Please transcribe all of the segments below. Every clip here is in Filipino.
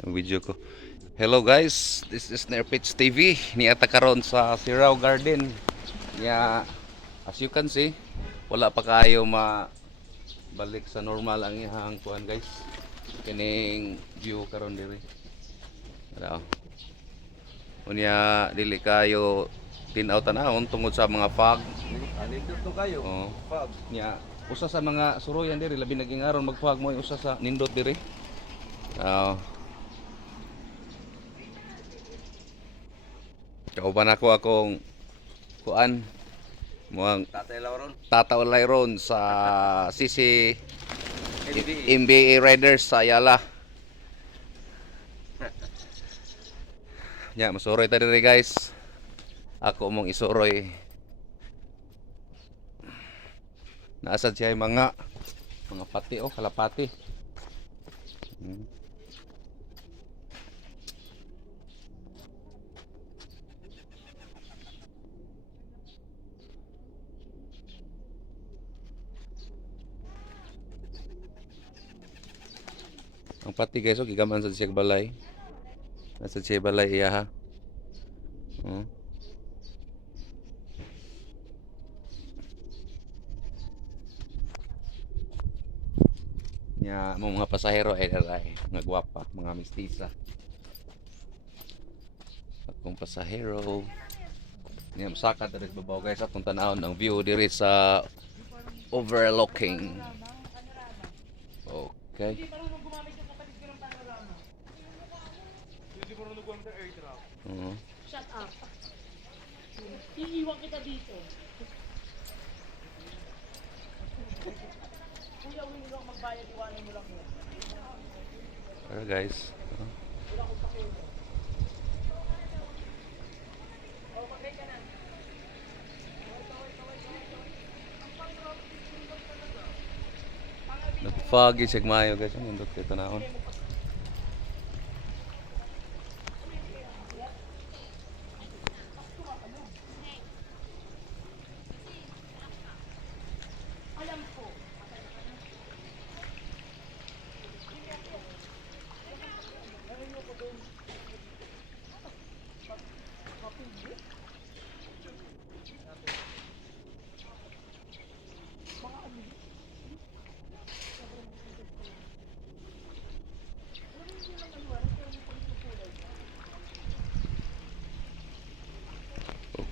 ang video ko. Hello guys, this is Nerpits TV. Niata karon sa Sirao Garden. Nya as you can see, wala pa kayo balik sa normal ang ihang kuan guys. Kining view karon diri. Ano? Unya dili kayo tinaw-tanawon tungod sa mga fog. Nindot to kayo. Oh. Pag. Nya usa sa mga suroyan diri labi naging aron magfog mo usa sa nindot diri. Kauban ako akong kuan muang Tatay Lauron. tataulay ron sa CC NBA. NBA Raiders sa Ayala. Nya masuroy ta diri guys. Ako mong isuroy. Naasad siya yung mga pati kalapati. Ang pati guys, gigaman sa siya balay. Nasa siya balay iya ha. Oh. Nya mga pasahero ay daray, mga gwapa, mga mistisa. Akong pasahero. Nya masaka diri sa babaw guys, atong tan-awon ang view diri sa overlooking. Okay. Shut up. Iiwan kita dito. Kuya, uwi lang magbayad, iwanan mo lang yun. Alright guys. Nag-foggy siya mayo guys. Ang indot ito naon. Alam ko.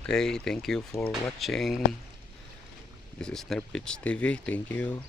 Okay, thank you for watching. This is Nerpits TV. Thank you.